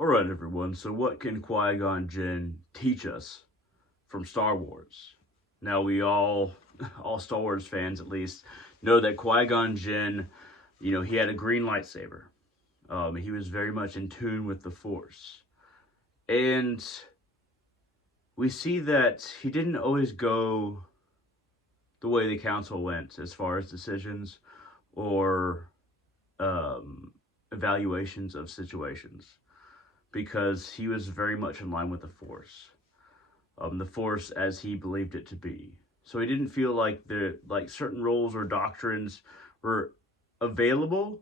Alright everyone, so what can Qui-Gon Jinn teach us from Star Wars? Now we all Star Wars fans at least, know that Qui-Gon Jinn, he had a green lightsaber. He was very much in tune with the Force. And we see that he didn't always go the way the Council went as far as decisions or evaluations of situations, because he was very much in line with the Force as he believed it to be. So he didn't feel like certain roles or doctrines were available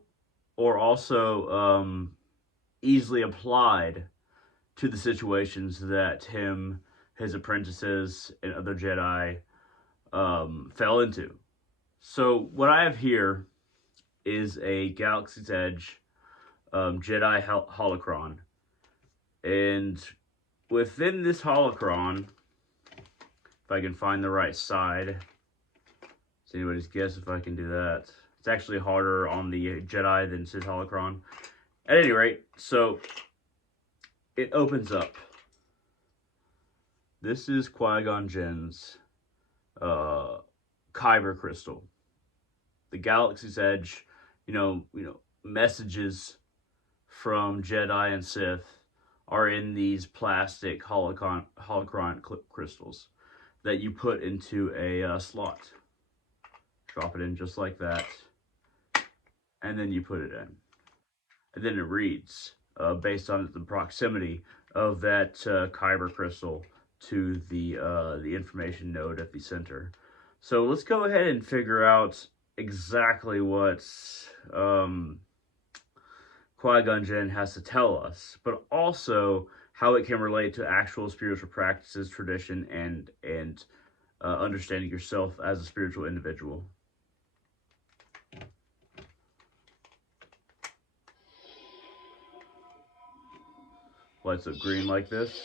or also easily applied to the situations that his apprentices, and other Jedi fell into. So what I have here is a Galaxy's Edge Jedi holocron. And within this holocron, if I can find the right side, it's anybody's guess if I can do that. It's actually harder on the Jedi than Sith holocron. At any rate, so it opens up. This is Qui-Gon Jinn's Kyber crystal. The Galaxy's Edge, messages from Jedi and Sith are in these plastic holocron crystals that you put into a slot. Drop it in just like that, and then you put it in. And then it reads, based on the proximity of that Kyber crystal to the information node at the center. So let's go ahead and figure out exactly what Qui-Gon Jinn has to tell us, but also how it can relate to actual spiritual practices, tradition, and understanding yourself as a spiritual individual. Lights up green like this.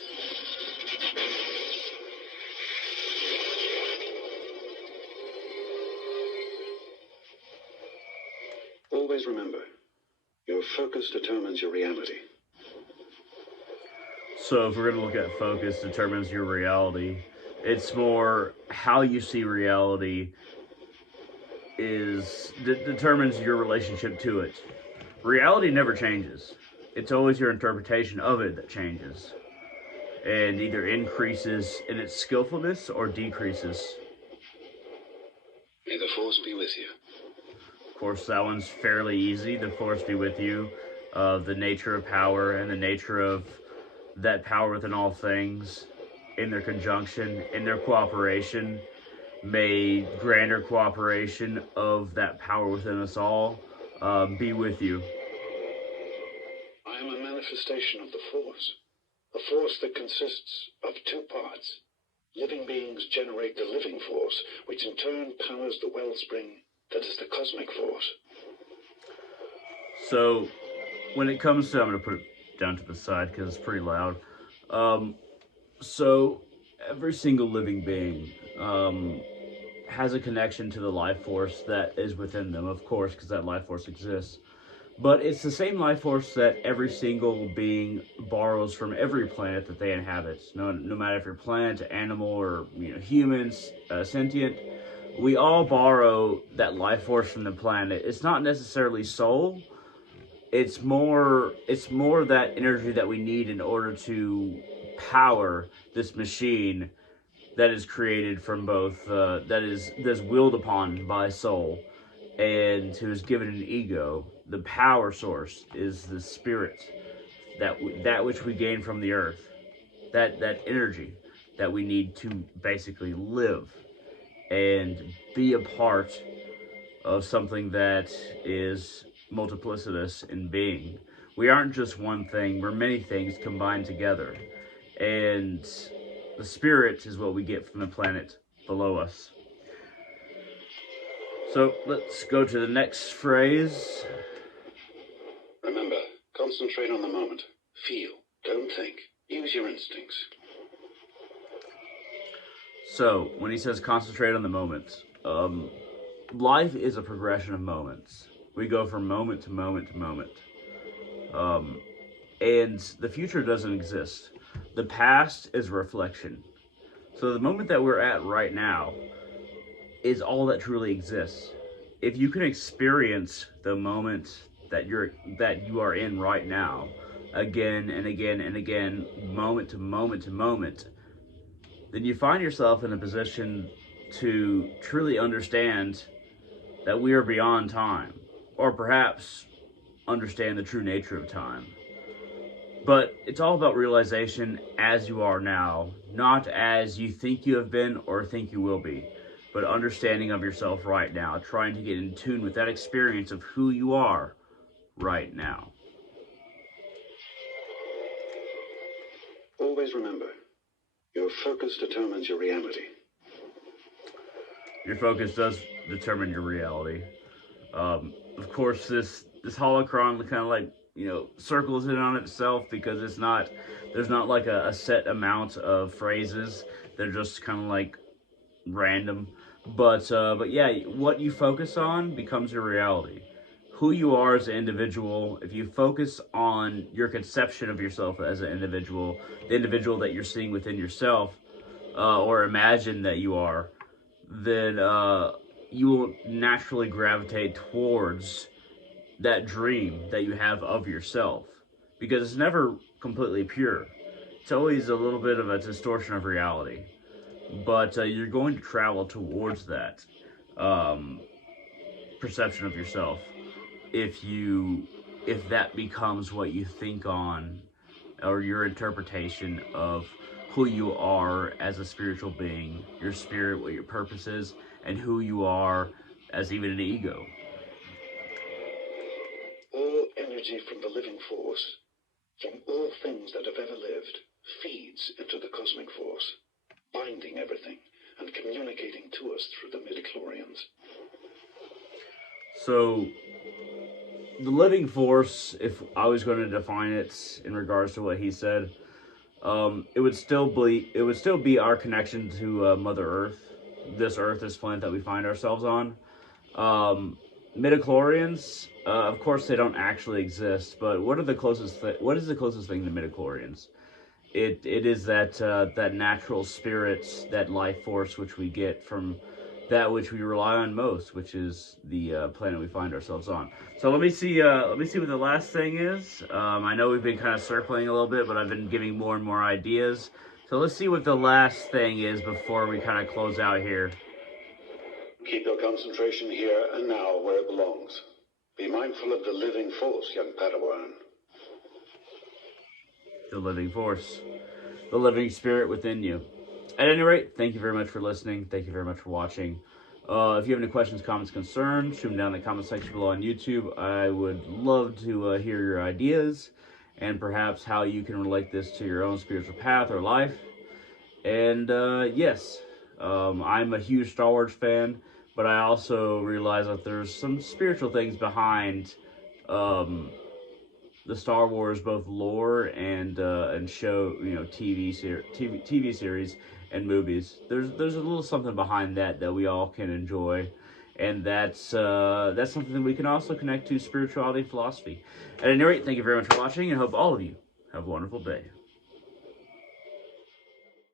Always remember, your focus determines your reality. So if we're going to look at focus determines your reality, it's more how you see reality determines your relationship to it. Reality never changes. It's always your interpretation of it that changes, and either increases in its skillfulness or decreases. May the Force be with you. Of course, that one's fairly easy. The Force be with you. The nature of power and the nature of that power within all things, in their conjunction, in their cooperation, may grander cooperation of that power within us all be with you. I am a manifestation of the Force. A force that consists of two parts. Living beings generate the living force, which in turn powers the wellspring that is the cosmic force. So, when it comes to, I'm going to put it down to the side because it's pretty loud. So, every single living being has a connection to the life force that is within them, of course, because that life force exists. But it's the same life force that every single being borrows from every planet that they inhabit. No matter if you're plant, animal, or humans, sentient, we all borrow that life force from the planet. It's not necessarily soul. It's more that energy that we need in order to power this machine that is created from both that's willed upon by soul and who is given an ego. The power source is the spirit that which we gain from the earth, that energy that we need to basically live and be a part of something that is multiplicitous in being. We aren't just one thing, we're many things combined together. And the spirit is what we get from the planet below us. So let's go to the next phrase. Remember, concentrate on the moment. Feel, don't think. Use your instincts. So when he says concentrate on the moment, life is a progression of moments. We go from moment to moment to moment. And the future doesn't exist. The past is a reflection. So the moment that we're at right now is all that truly exists. If you can experience the moment that you are in right now, again and again and again, moment to moment to moment, then you find yourself in a position to truly understand that we are beyond time, or perhaps understand the true nature of time. But it's all about realization as you are now, not as you think you have been or think you will be, but understanding of yourself right now, trying to get in tune with that experience of who you are right now. Always remember, your focus determines your reality. Your focus does determine your reality. Of course, this holocron kind of like circles in on itself because there's not like a set amount of phrases. They're just kind of like random. But yeah, what you focus on becomes your reality. Who you are as an individual, if you focus on your conception of yourself as an individual, the individual that you're seeing within yourself, or imagine that you are, then you will naturally gravitate towards that dream that you have of yourself, because it's never completely pure. It's always a little bit of a distortion of reality, but you're going to travel towards that um, perception of yourself if that becomes what you think on, or your interpretation of who you are as a spiritual being, your spirit, what your purpose is, and who you are as even an ego. All energy from the living force, from all things that have ever lived, feeds into the cosmic force, binding everything and communicating to us through the midichlorians. So, the living force, if I was going to define it in regards to what he said, it would still be our connection to Mother Earth, this planet that we find ourselves on. Midichlorians, of course, they don't actually exist. But what is the closest thing to midichlorians? It is that natural spirit, that life force which we get from that which we rely on most, which is the planet we find ourselves on. So let me see what the last thing is. I know we've been kind of circling a little bit, but I've been giving more and more ideas. So let's see what the last thing is before we kind of close out here. Keep your concentration here and now where it belongs. Be mindful of the living force, young Padawan. The living force, the living spirit within you. At any rate, thank you very much for listening. Thank you very much for watching. If you have any questions, comments, concerns, shoot them down in the comment section below on YouTube. I would love to hear your ideas and perhaps how you can relate this to your own spiritual path or life. And yes, I'm a huge Star Wars fan, but I also realize that there's some spiritual things behind the Star Wars, both lore and show, TV series and movies. There's a little something behind that we all can enjoy, and that's something that we can also connect to spirituality and philosophy. At any rate, thank you very much for watching, and hope all of you have a wonderful day.